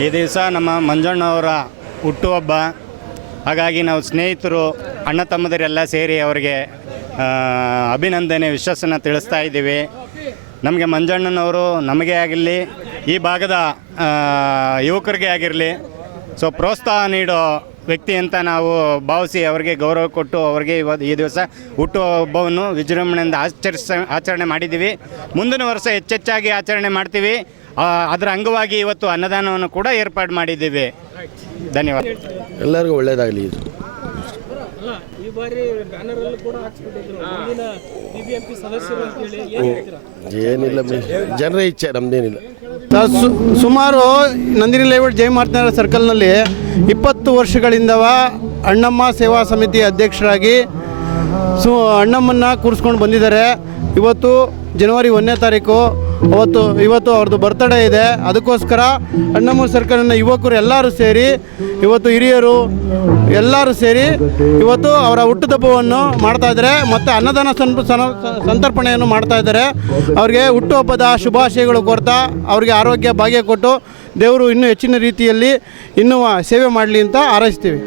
ಈ ದಿವಸ ನಮ್ಮ ಮಂಜಣ್ಣವರ ಹುಟ್ಟುಹಬ್ಬ. ಹಾಗಾಗಿ ನಾವು ಸ್ನೇಹಿತರು ಅಣ್ಣ ತಮ್ಮದರೆಲ್ಲ ಸೇರಿ ಅವರಿಗೆ ಅಭಿನಂದನೆ ವಿಶ್ವಾಸನ ತಿಳಿಸ್ತಾ ಇದ್ದೀವಿ. ನಮಗೆ ಮಂಜಣ್ಣನವರು ನಮಗೆ ಆಗಿರಲಿ, ಈ ಭಾಗದ ಯುವಕರಿಗೆ ಆಗಿರಲಿ ಪ್ರೋತ್ಸಾಹ ನೀಡೋ ವ್ಯಕ್ತಿ ಅಂತ ನಾವು ಭಾವಿಸಿ ಅವರಿಗೆ ಗೌರವ ಕೊಟ್ಟು ಅವರಿಗೆ ಈ ದಿವಸ ಹುಟ್ಟುಹಬ್ಬವನ್ನು ವಿಜೃಂಭಣೆಯಿಂದ ಆಚರಣೆ ಮಾಡಿದ್ದೀವಿ. ಮುಂದಿನ ವರ್ಷ ಹೆಚ್ಚೆಚ್ಚಾಗಿ ಆಚರಣೆ ಮಾಡ್ತೀವಿ. ಅದರ ಅಂಗವಾಗಿ ಇವತ್ತು ಅನ್ನದಾನವನ್ನು ಕೂಡ ಏರ್ಪಾಡು ಮಾಡಿದ್ದೀವಿ. ಧನ್ಯವಾದ. ಎಲ್ಲರಿಗೂ ಒಳ್ಳೆಯದಾಗಲಿ. ಏನಿಲ್ಲ, ಜನರ ಇಚ್ಛೆ, ನಮ್ದೇನಿಲ್ಲ. ಸುಮಾರು ನಂದಿನಿ ಲೇಔಟ್ ಜಯಮಾರ್ತಿನಗರ ಸರ್ಕಲ್ನಲ್ಲಿ 20 ವರ್ಷಗಳಿಂದವ ಅಣ್ಣಮ್ಮ ಸೇವಾ ಸಮಿತಿ ಅಧ್ಯಕ್ಷರಾಗಿ ಅಣ್ಣಮ್ಮನ್ನು ಕೂರಿಸ್ಕೊಂಡು ಬಂದಿದ್ದಾರೆ. ಇವತ್ತು ಜನವರಿ 1ನೇ ತಾರೀಕು, ಇವತ್ತು ಅವ್ರದ್ದು ಬರ್ತ್ಡೇ ಇದೆ. ಅದಕ್ಕೋಸ್ಕರ ಅಣ್ಣಮ್ಮ ಸರ್ಕಲ್ನ ಯುವಕರು ಎಲ್ಲರೂ ಸೇರಿ, ಇವತ್ತು ಹಿರಿಯರು ಎಲ್ಲರೂ ಸೇರಿ ಇವತ್ತು ಅವರ ಹುಟ್ಟುಹಬ್ಬವನ್ನು ಮಾಡ್ತಾಯಿದ್ದಾರೆ ಮತ್ತು ಅನ್ನದಾನ ಸಂತರ್ಪಣೆಯನ್ನು ಮಾಡ್ತಾಯಿದ್ದಾರೆ. ಅವರಿಗೆ ಹುಟ್ಟುಹಬ್ಬದ ಶುಭಾಶಯಗಳು ಕೋರ್ತಾ ಅವರಿಗೆ ಆರೋಗ್ಯ ಭಾಗ್ಯ ಕೊಟ್ಟು ದೇವರು ಇನ್ನೂ ಹೆಚ್ಚಿನ ರೀತಿಯಲ್ಲಿ ಇನ್ನೂ ಸೇವೆ ಮಾಡಲಿ ಅಂತ ಹಾರೈಸ್ತೀವಿ.